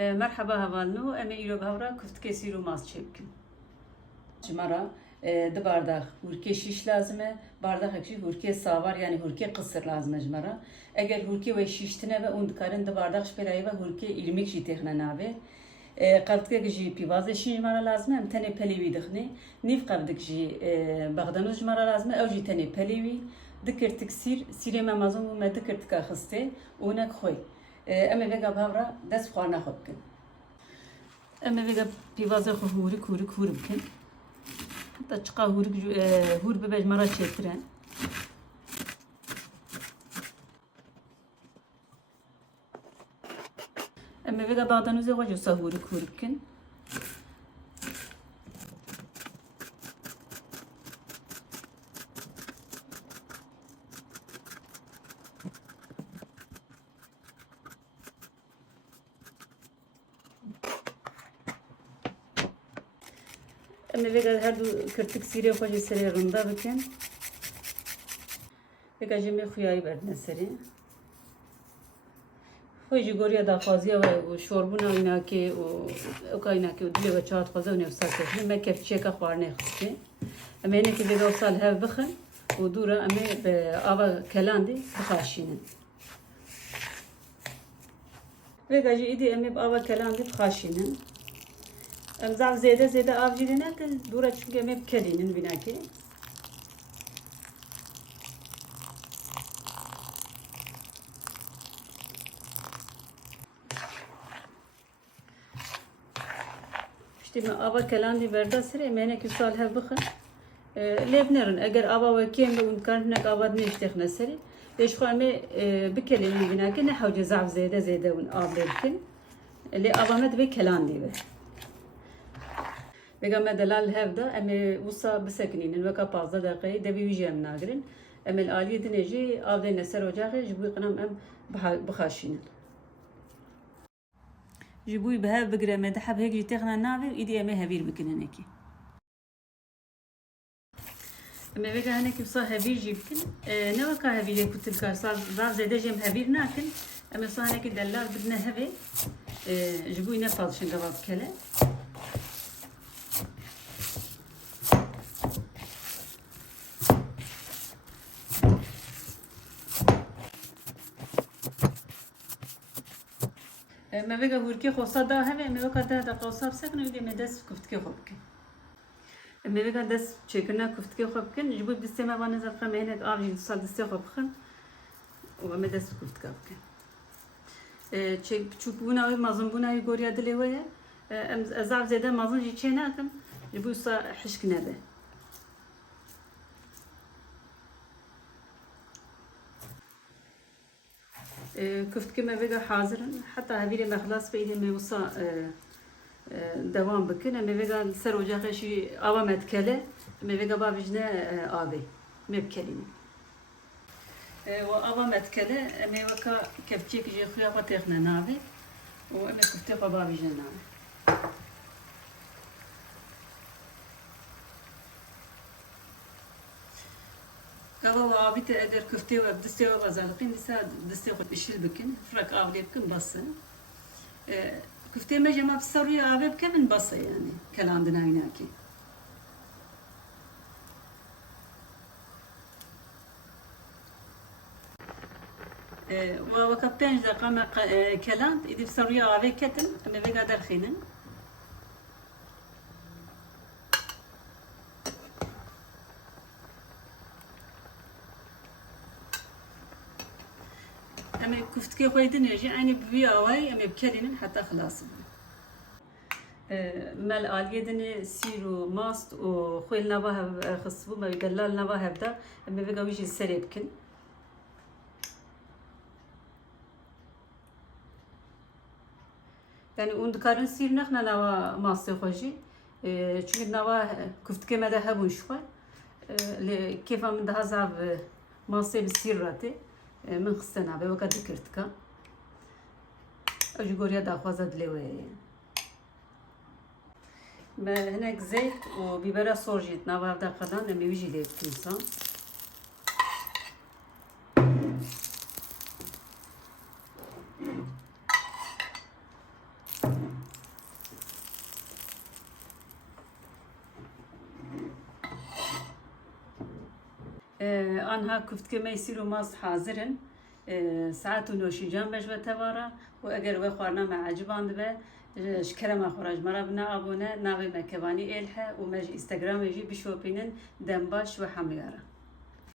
مرحبا هوالنو اما ایرو بهورا کفت کسی رو ماز چپکن جمارا ده bardak hurke şiş lazımı bardak ekşi hurke savar yani hurke kısır lazım jmara eğer hurke ve şiştine ve undkarın de bardak şpelay ve hurke ilmik jî tehna nave قبضك جي بيواز شي جمرة لازمة ام تاني بليوي دخني نيف قبضك جي بغدانوز جمرة لازمة او جي تاني بليوي ذكرتك سيري ما مازون وما ذكرتك خستي ونك خوي اما بيغا بهورا دست خوانا خوبكن اما بيغا بيواز خو هورك هورك هوربكن حتى تشقا هورك هور بباج مرة شيتران اما بيغا بغدانوز غوجو سهورك هوربكن اما بيغا هردو كرتك سيري خوجي سري رندا بكن بيغا جمي خوياي بردنا سري خوجي غوريا دا خوازيا و شوربونا اینا که او کاینا که دلی و چات خوازه و نفسات کشی ما کفچه که خوارنه خسته اما اینه که بيغا وصال هاو بخن و دورا اما آوا کلاندي بخاشينن بيغا جي ايدي اما بآوا کلاندي بخاشينن امزاف زيادة avcı نکن دورا çünkü hep kelinin binaki. İşte ben ava kelandi verda sıra mene küsal hev bakın. Lebnerin eğer ava ve kem ve unkarnek ava ne iştehne seri. Leş khame bikelinin binaki ne havce zaf zede un avlerkin. Le avamet ve kelandi ve. بگم دلال هفته اما وصا بسکنین الوقت 15 دقیقه دوی ویجیم ناگرین اما الآلیه دنیجی آب دین سر و جاگه جبوی قنام ام بخاشینن جبوی به هف بگره مدحب هیچ تخنا ناوی و ایدی اما هویر بکنن اکی اما بگه هنه که بصا هویر جی بکن نوا که هویره کتل کار صار ضعف زیده جیم هویر ناکن اما صا هنه که دلال بدنا هوی جبوی نفادشن قباب کله ما بقى هوركي خوصا دا هوا ما بقى دا قوصا بسكن ودي مدس كفتكي خوبكن ما بقى دس چكنا كفتكي خوبكن جبوي دستي ما وانا زرقا مهنك آبجي صال دستي خوبكن وما دس كفتكي خوبكن چك چوبونا و مازن بونا يقوريا دليويا ازعب زيدا مازن جي چيناكم جبوي صا حشك نبه كفت كما بقى حاضر حتى هبيري ما خلاص بيدي ما وصا دوام بكن ما بقى سر وجاقي شي آوا متكله ما بقى بابجنا آبي ما بكليني وآوا متكله ما وكا كبتيك جي خويا قطيخنا نابي وما كفتي بابجنا نابي قالوا أبي تقدر كفتي وبدستي وغزالقين لسه دستي خد إشيل بكن فرق أغلي بكن بصن كفتي ما جمع بسوريا أبي بكمن بصة يعني كلام دنا هناكي وكبتين إذا قام كلام إذا بسوريا أبي كتل أما بقدر خينن أما كفت كي خويدن يجي أنا ببي أواي أما بكلينن حتى خلاص مال آلية دني سيرو ماست وخويل نباه خصبو ما يدلال نباه بدا أما بقى ويجي السري بكن يعني وندكارن سير نخنا نوا ماستي خوجي çünkü nava kuftke mede hebun şwa كيف من ده زعب ماستي بسيراتي من خستنا به وقت ذكرتك أجي قرية داخوازة دلوية ما هناك زيت وبيبرة صورجيت نوار دا قدان لما يجي لي بتنسى آنها كفت كما يصيروا ماس حاضرن ساعات ونوشيجان بش بتوارا وأجر وخورنا مع عجبان به شكرا ما خراج مرا بنا أبونا ناوي مكواني إلها ومج إنستغرام يجي بشوبينن دنباش وحميارا